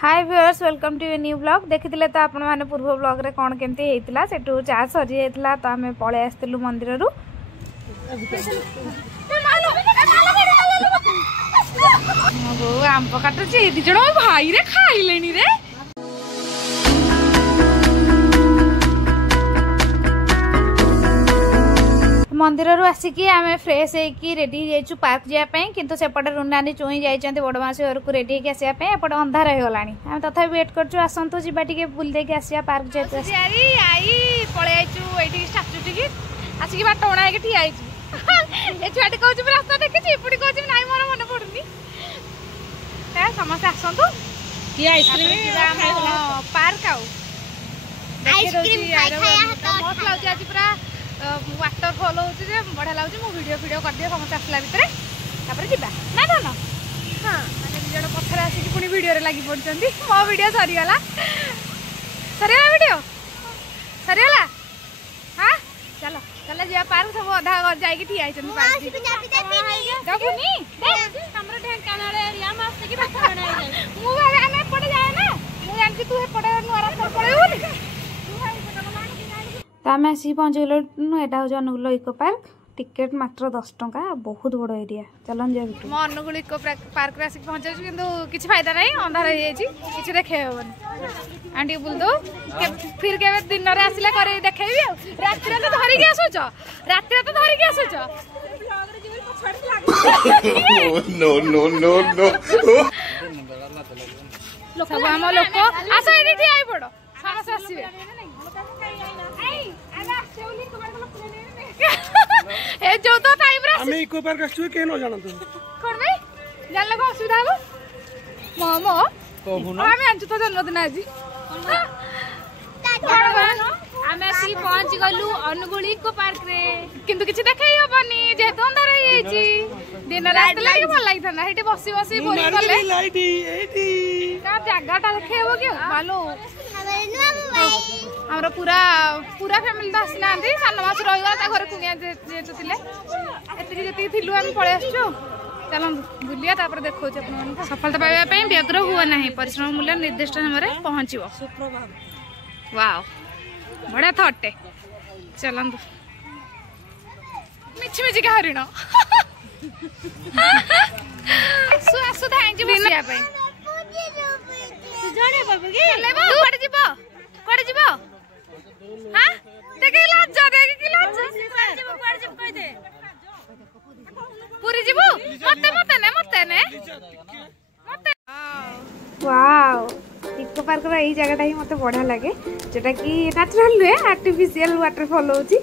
hi viewers welcome to a new blog देखिले तो आपण माने पूर्व ब्लॉग रे कोन केमती हेतिला सेटू चार्ज सरी हेतिला तो हमें पळे आस्तिलु मंदिर रु गो आंब काटुची दी जण भाई रे खाइलेनी रे मंदिर रु आसिकी आम फ्रेश होगी रेडी हो पार्क जावाई किंतु सेपटे रुनानी चुई जाइए बड़मासी घर को रेडी होगी आसापी एपटे अंधार हो गलानी आम तथा वेट कर आसतु जी बुल देकी आसिया पार्क जेतु आई पलि ये स्टाचू टी आसिक बाट बणा ठिया ये छुआटी कौच रास्ता देखी एपटी कौच ना मोर मन पड़ुनी समस्त आसतु पार्क मस्त लगे आज पूरा वाटरफॉल हो बढ़िया लगे मु वीडियो वीडियो कर दिए समस्त आसला भितर जा ना धन हाँ मैंने दिज पथर आसिक पुणी वीडियो लगी पड़ते मो वीडियो सरीगला सरीगला वीडियो सरीगला हाँ चलो चलो जा पार्क सब अधा जाकि ठिया आम आसिक पहुँचगलु यहाँ हूँ अनुगुल इको पार्क टिकेट मात्र 10 टंका बहुत बड़ एरिया चलन जा मो अनुगुल इको पार्क आसिक पहुँचे कि फायदा नहीं अंधार हो कि देखे हेबन आंटी बुल दो फिर के दिन में आसला कर देखेबी रात तो धरिकी आसुच रात तो धरिकी आसुच सब आम लोक आस ये ठिया पड़ समस्त आसवे ए जो तो टाइम रे हम इको पार्क आछू के न जानत कोन भाई जानले को असुविधा हो मोमो कहू ना हम आंचु तो जन्मदिन आज आमे सी पहुंच गलु अनुगुल इको पार्क रे किंतु किछि देखै हबनी जे तो अंधार होई छी दिन रात लागि भल लागि था हेटी बसी बसी बोली गले लाइट एटी का जगहटा देखैबो के मालो हमरा पूरा पूरा फैमिली तो आसी ना सान मास रही घर कुनिया जेतु थिले एतिकी जति थिलु हम पळे आछो चलो बुलिया तापर देखो सफलता पाइबा व्यग्र हुआ नहीं परिश्रम मूल्य निर्दिष्ट समय पहुँचो वाओ बढ़िया थटे चलतु मिछि मिछि का हरिण आसु आसु थाई बसिया कड़े जीव हाँ देख लाज देख लाज पूरी जीव मते मते ने मते ने मते वाओ इको पार्क रा ई जगहटा ही मते बढ़िया लगे जेटा कि नेचुरल नुहे आर्टिफिशियल वाटरफॉल होची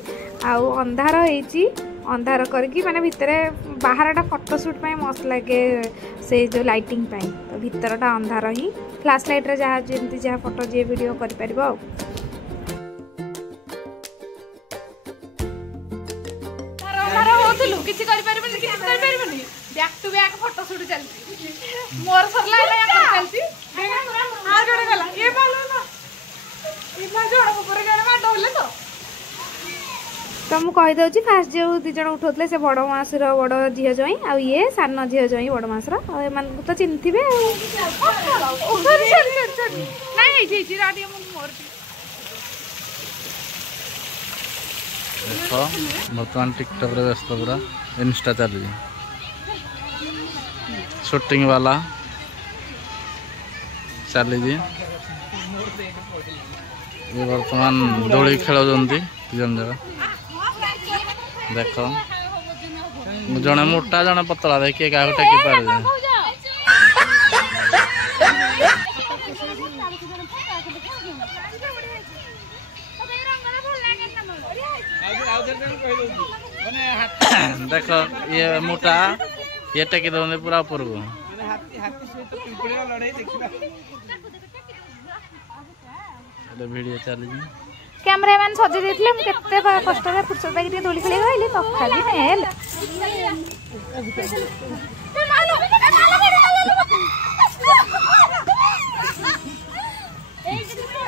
आउ अंधार होईची अंधार करके माने भितरे बाहरटा फोटोशूट पाई मस्त लगे से जो लाइटिंग पाई तो भितरटा अंधार ही फ्लैश लाइट रे जहाँ जेमती जहाँ फोटो जे वीडियो कर परिबो किछि करि परबनी किछि करि परबनी back to back photo shoot चलती मोर सरला या कर चलती आ जोड़े गला ये बालो ना इना जोड़ ऊपर गने मा डोले तो मु कहि दउची फास्ट जे दि जण उठोतले से बड़ मासर बड़ झियो जई आ ये सान झियो जई बड़ मासर आ मान तो चिन्थिबे नाही जे राडी मु मोर देखो बर्तमान टिकटॉक रे व्यस्त पूरा इंस्टा चली शूटिंग वाला चली ये बर्तमान दोली खेल जन जगह देख जड़े मोटा जड़े पतला देखिए क्या टेकी पारे देख ये मोटा ये टेकी दे पूरा ऊपर को वीडियो चली कैमरामैन सजे देथिले हम केते कष्ट रे फुर्सत बाकी दोली खेले गइली तखाबी नेल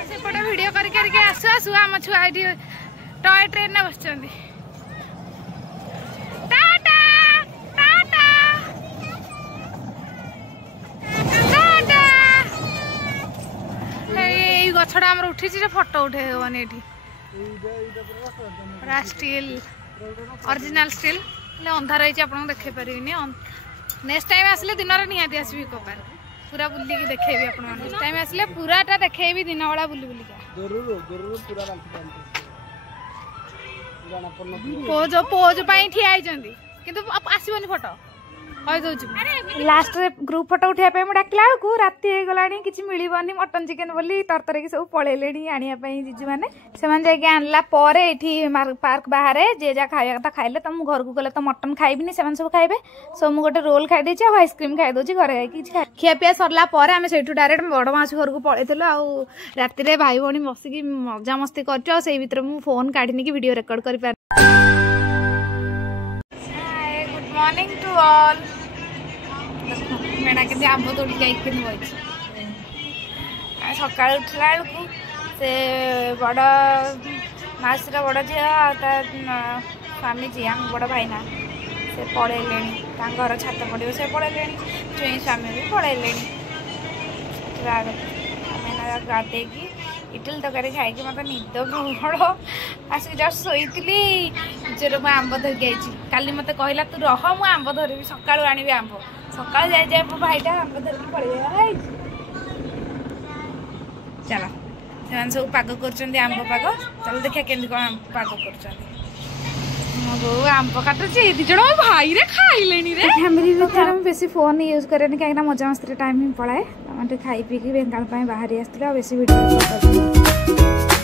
सेपटे वीडियो करके आसु आसु आम छुआ टॉय ट्रेन में बसचंदी टाटा टाटा टाटा गछड़ा आमर उठी फोटो उठे हेबनी एठी पूरा स्टील ओरिजिनल स्टील अंधार रही आपको देखे पारे नेक्स्ट टाइम आसले दिन निहाती आसबी इको पार्क पूरा बुलिकी देखेबी आप नेक्स्ट टाइम आसले पूराटा देखेबी दिन बेला बुली बुलिका पोज पोज ठिया किंतु आसबनी फोटो लास्ट ग्रुप फोटो उठाई डाकिला बेलू राति हो गला कि मिलनी मटन चिकेन बोली तरतर की सब पलैले आने जीजू मैंने से आनला पार्क बाहर जे जहाँ खाया कथा खाइले तो घर को गले तो मटन खाइबी से सब खाइबे सो मुझे गोटे रोल खाई देछि और आइसक्रीम खाई दूसरी घरे खियापिया सरला आम से डायरेक्ट बड़ मासी घर को पलैलु आउ राति भाई भौणी बसिकी मजा मस्ती कर भर मुझे फोन काढ़ी कि वीडियो रेकर्ड कर गुड मॉर्निंग टू ऑल मेणा के आंब तोड़ी बही सका उठला बेलू से बड़ मासीर बड़ झी स्वामी जी आम बड़ भाईना से पलैले घर छात पड़े से पलैले चुई स्वामी भी पलैले गाधे इडली तरकारी खाई मत निद प्रबल आसिक जस्ट शोली जोर मुझे आंब धरिकी आई काली मत कहला तू रह मु आंब धरबी सका आनी आंब सका जाए मो भाईटा आंब धरिकी पड़े चल से सब पाग कर आंब पाग चल देखिए केमती कौन पाग कर मो बो आंब काटुची दिज भाई रे खाइले रे फैमिली में बेसी फोन यूज करें कहीं मजा मस्ती टाइम ही पलाए खाई पीकी बेंगाल बाहरी आसते बेसी वीडियो